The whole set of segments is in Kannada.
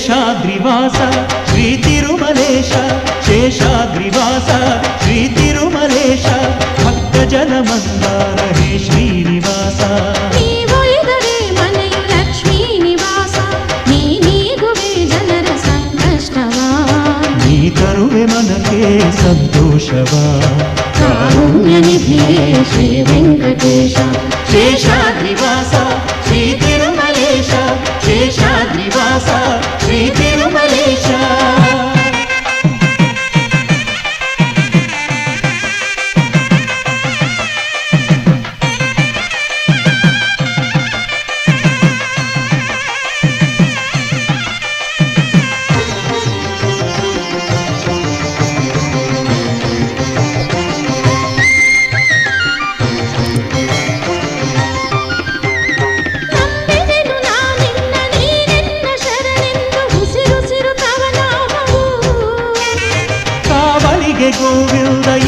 ನಮೋ ನಮೋ ಶೇಷಾದ್ರಿವಾಸ ಶ್ರೀ ತಿರುಮಲೇಶ ಶೇಷಾದ್ರಿವಾಸ ಶ್ರೀ ತಿರುಮಲೇಶ ಭಕ್ತ ಜನ ಮಂದಾರ ಹೇ ಶ್ರೀನಿವಾಸ ನೀವೊಲಿದರೆ ಮನೆಯು ಲಕ್ಷ್ಮೀ ನಿವಾಸ ನೀ ಶೇಷಾದ್ರಿವಾಸ ಶ್ರೀ கோவிந்த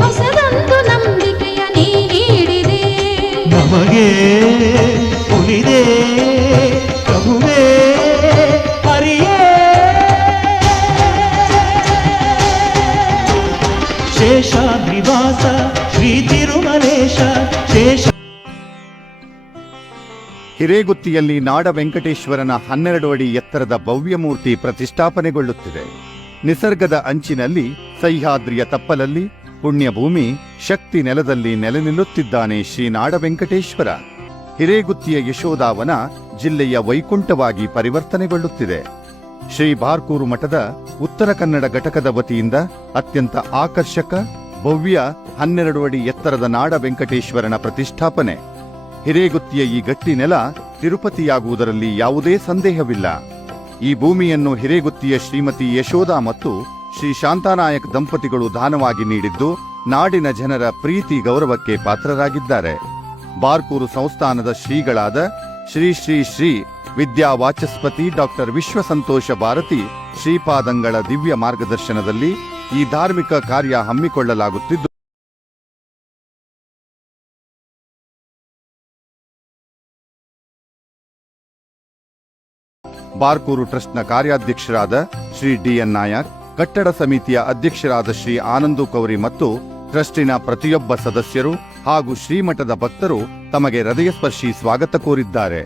ಹೊಸದೊಂದು ನಂಬಿಕೆಯ ನೀ ನೀಡಿದೆ. ನಮಗೆ ಉಳಿದೆ ಪ್ರಭುವೇ ಹರಿಯೇ. ಶೇಷಾದ್ರಿವಾಸ ಶ್ರೀ ತಿರುಮಲೇಶ ಶೇಷ. ಹಿರೇಗುತ್ತಿಯಲ್ಲಿ ನಾಡ ವೆಂಕಟೇಶ್ವರನ ಹನ್ನೆರಡು ಅಡಿ ಎತ್ತರದ ಭವ್ಯಮೂರ್ತಿ ಪ್ರತಿಷ್ಠಾಪನೆಗೊಳ್ಳುತ್ತಿದೆ. ನಿಸರ್ಗದ ಅಂಚಿನಲ್ಲಿ ಸಹ್ಯಾದ್ರಿಯ ತಪ್ಪಲಲ್ಲಿ ಪುಣ್ಯಭೂಮಿ ಶಕ್ತಿ ನೆಲದಲ್ಲಿ ನೆಲೆ ನಿಲ್ಲುತ್ತಿದ್ದಾನೆ ಶ್ರೀ ನಾಡವೆಂಕಟೇಶ್ವರ. ಹಿರೇಗುತ್ತಿಯ ಯಶೋದಾವನ ಜಿಲ್ಲೆಯ ವೈಕುಂಠವಾಗಿ ಪರಿವರ್ತನೆಗೊಳ್ಳುತ್ತಿದೆ. ಶ್ರೀ ಬಾರ್ಕೂರು ಮಠದ ಉತ್ತರ ಕನ್ನಡ ಘಟಕದ ವತಿಯಿಂದ ಅತ್ಯಂತ ಆಕರ್ಷಕ, ಭವ್ಯ ಹನ್ನೆರಡು ಅಡಿ ಎತ್ತರದ ನಾಡ ವೆಂಕಟೇಶ್ವರನ ಪ್ರತಿಷ್ಠಾಪನೆ. ಹಿರೇಗುತ್ತಿಯ ಈ ಗಟ್ಟಿ ನೆಲ ತಿರುಪತಿಯಾಗುವುದರಲ್ಲಿ ಯಾವುದೇ ಸಂದೇಹವಿಲ್ಲ. ಈ ಭೂಮಿಯನ್ನು ಹಿರೇಗುತ್ತಿಯ ಶ್ರೀಮತಿ ಯಶೋಧ ಮತ್ತು ಶ್ರೀ ಶಾಂತಾನಾಯಕ್ ದಂಪತಿಗಳು ದಾನವಾಗಿ ನೀಡಿದ್ದು ನಾಡಿನ ಜನರ ಪ್ರೀತಿ ಗೌರವಕ್ಕೆ ಪಾತ್ರರಾಗಿದ್ದಾರೆ. ಬಾರ್ಕೂರು ಸಂಸ್ಥಾನದ ಶ್ರೀಗಳಾದ ಶ್ರೀ ಶ್ರೀ ಶ್ರೀ ವಿದ್ಯಾ ವಾಚಸ್ಪತಿ ಡಾಕ್ಟರ್ ವಿಶ್ವಸಂತೋಷ ಭಾರತಿ ಶ್ರೀಪಾದಂಗಳ ದಿವ್ಯ ಮಾರ್ಗದರ್ಶನದಲ್ಲಿ ಈ ಧಾರ್ಮಿಕ ಕಾರ್ಯ ಹಮ್ಮಿಕೊಳ್ಳಲಾಗುತ್ತಿದ್ದು ಬಾರ್ಕೂರು ಟ್ರಸ್ಟ್ನ ಕಾರ್ಯಾಧ್ಯಕ್ಷರಾದ ಶ್ರೀ ಡಿಎನ್ ನಾಯಕ್ ಕಟ್ಟಡ ಸಮಿತಿಯ ಅಧ್ಯಕ್ಷರಾದ ಶ್ರೀ ಆನಂದು ಕೌರಿ ಮತ್ತು ಟ್ರಸ್ಟಿನ ಪ್ರತಿಯೊಬ್ಬ ಸದಸ್ಯರು ಹಾಗೂ ಶ್ರೀಮಠದ ಭಕ್ತರು ತಮಗೆ ಹೃದಯಸ್ಪರ್ಶಿ ಸ್ವಾಗತ ಕೋರಿದ್ದಾರೆ.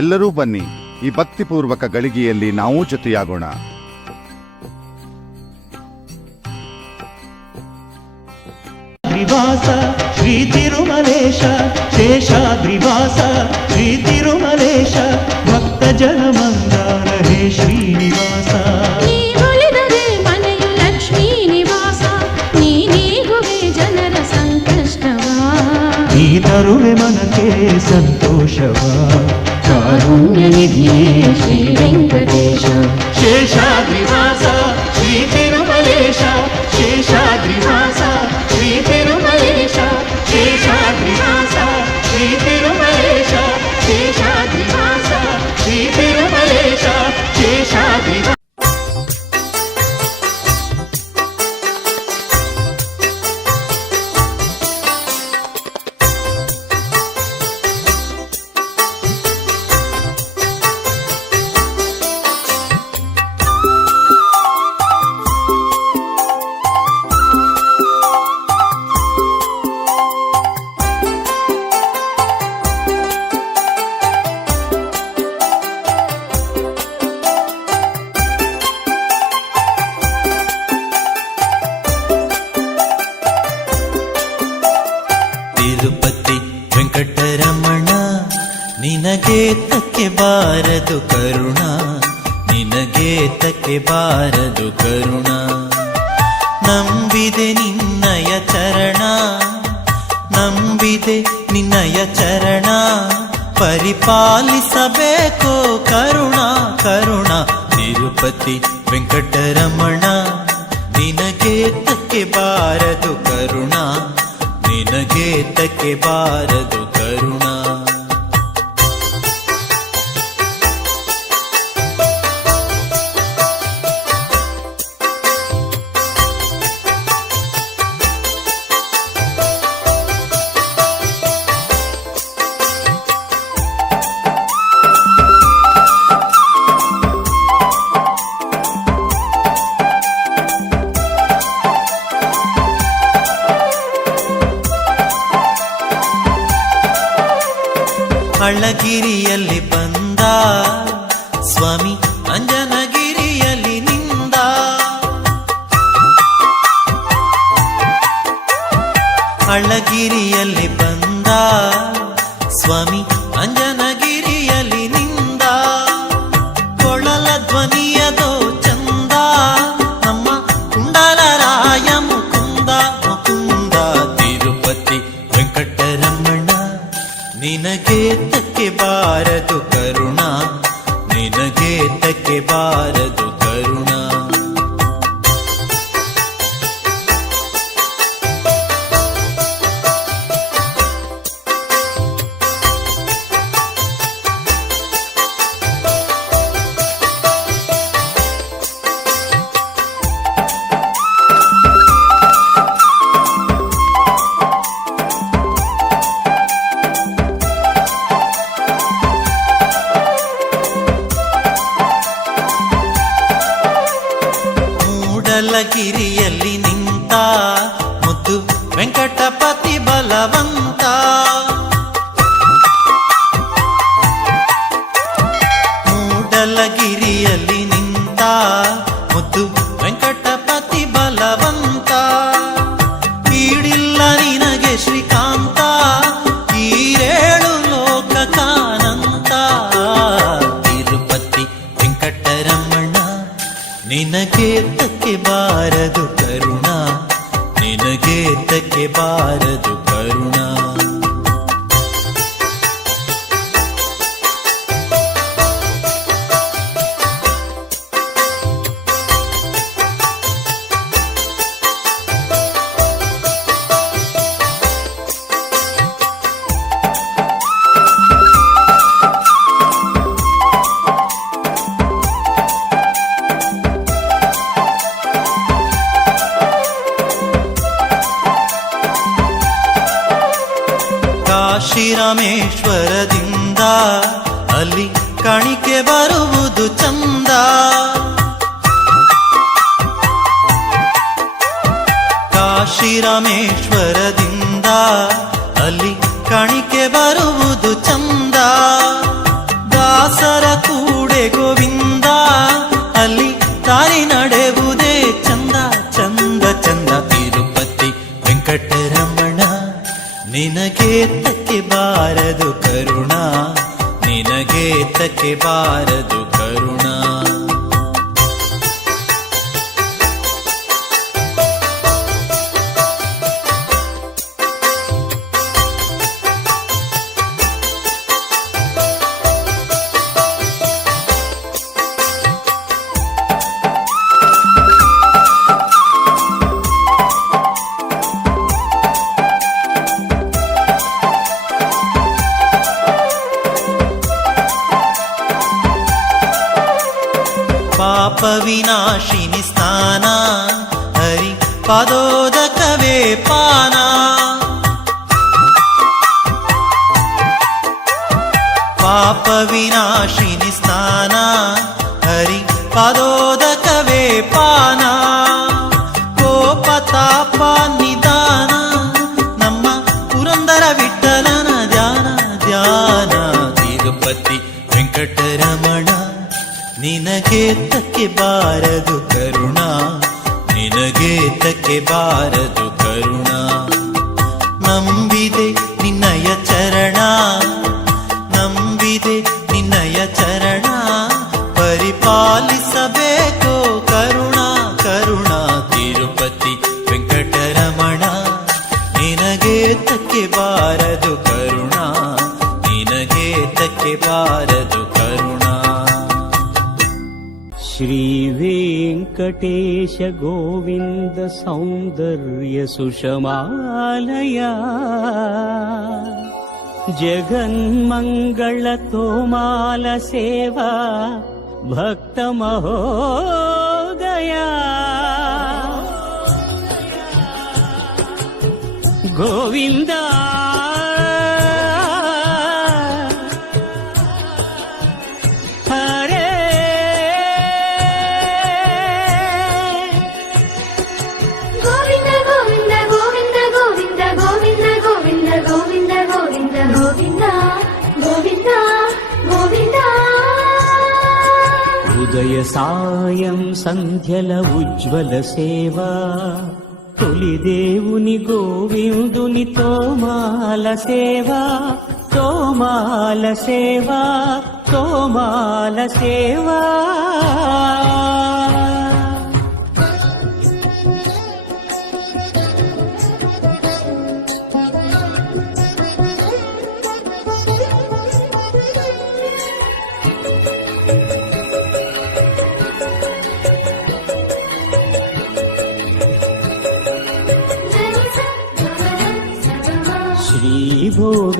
ಎಲ್ಲರೂ ಬನ್ನಿ, ಈ ಭಕ್ತಿಪೂರ್ವಕ ಗಳಿಗೆಯಲ್ಲಿ ನಾವು ಜೊತೆಯಾಗೋಣ. ತ್ರಿವಾಸ ಶ್ರೀ ತಿರುಮಲೇಶ, ಶೇಷಾದ್ರಿವಾಸ, ಶ್ರೀ ತಿರುಮಲೇಶ, ಭಕ್ತ ಜನ ಮಂದಾರ ಹೇ ಶ್ರೀನಿವಾಸ. ತರುವೆ ಮನಕ್ಕೆ ಸಂತೋಷವ ಕಾರುಣ್ಯ ನಿಧಿಯೇ ಶ್ರೀ ನಿನಗೆ ತಕ್ಕೆ ಬಾರದು ಕರುಣ? ನಂಬಿದೆ ನಿನ್ನಯ ಚರಣ. ನಂಬಿದೆ ನಿನ್ನಯ ಚರಣ. ಪರಿಪಾಲಿಸಬೇಕು ಕರುಣ ಕರುಣ. ತಿರುಪತಿ ವೆಂಕಟರಮಣ, ನಿನಗೆ ತಕ್ಕೆ ಬಾರದು ಕರುಣ? ನಿನಗೆ ತಕ್ಕೆ ಬಾರದು ಕರುಣ? ಅಳಗಿರಿಯಲ್ಲಿ ಬಂದ, ಸ್ವಾಮಿ ಅಂಜನಗಿರಿಯಲ್ಲಿ ನಿಂದ, ಕೊಳಲ ಧ್ವನಿಯದೋ ಚಂದ, ನಮ್ಮ ಕುಂಡಲರಾಯ ಮುಕುಂದ ಮುಕುಂದ ತಿರುಪತಿ ವೆಂಕಟರಮಣ, ನಿನಗೆ ತಕ್ಕೆ ಕಾಶಿರಾಮೇಶ್ವರದಿಂದ ಅಲ್ಲಿ ಕಾಣಿಕೆ ಬರುವುದು ಚಂದ. ಕಾಶಿರಾಮೇಶ್ವರದಿಂದ ಅಲ್ಲಿ ಕಾಣಿಕೆ ಬರುವುದು ಚಂದ. ದಾಸರ ಕೂಡೆ ಗೋವಿಂದ ಅಲ್ಲಿ ದಾರಿ ಬಾರದು ಕರುಣಾ ನಿನಗೆ ತಕ್ಕೆ ಬಾರದು ಕರುಣಾ. पापविनाशिनि स्नाना हरि पादोदकवे पाना पापविनाशिनि स्नाना हरि पादोदकवे पाना निदान ನಮ್ಮ ಪುರಂದರ ವಿಠಲನ ಧ್ಯಾನ ಧ್ಯಾನ ತಿರುಪತಿ ವೆಂಕಟರಮಣ ನಿನಗೆ ತಕ್ಕೆ ಬಾರದು ಕರುಣ ನಿನಗೆ ತಕ್ಕೆ ಬಾರದು ಕರುಣ. ನಂಬಿದೆ श्रीवेङ्कटेश गोविन्द सौन्दर्य सुषमालया जगन्मङ्गल तोमाल सेवा भक्तमहोदया गोविन्द ఉదయ సాయం సంధ్యల ఉజ్వల సేవ. తొలి దేవుని గోవిందుని తోమాల సేవ. తోమాల సేవ తోమాల సేవా.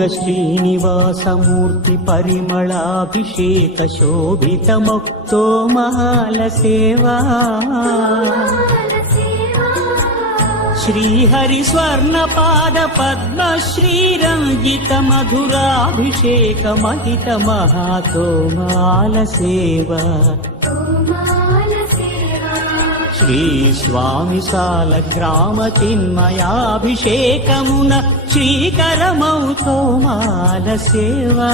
శ్రీభోగ శ్రీనివాసమూర్తి పరిమళాభిషేక శోభిత ముక్తోమాల సేవా శ్రీహరి స్వర్ణ పాద పద్మ శ్రీరంజిత మధురాభిషేక మహిత మహాతోమాల సేవ శ్రీ స్వామి సాల గ్రామ చిన్మయాభిషేకమున శ్రీకరమౌతో మాల సేవా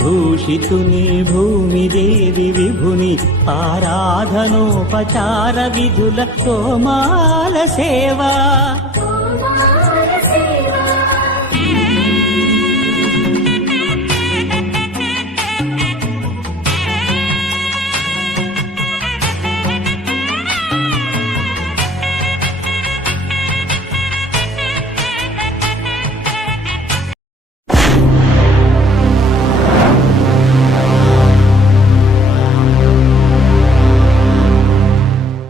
भूषितुनि भूमिदेवि विभुनि आराधनोपचारविधुल कोमालसेवा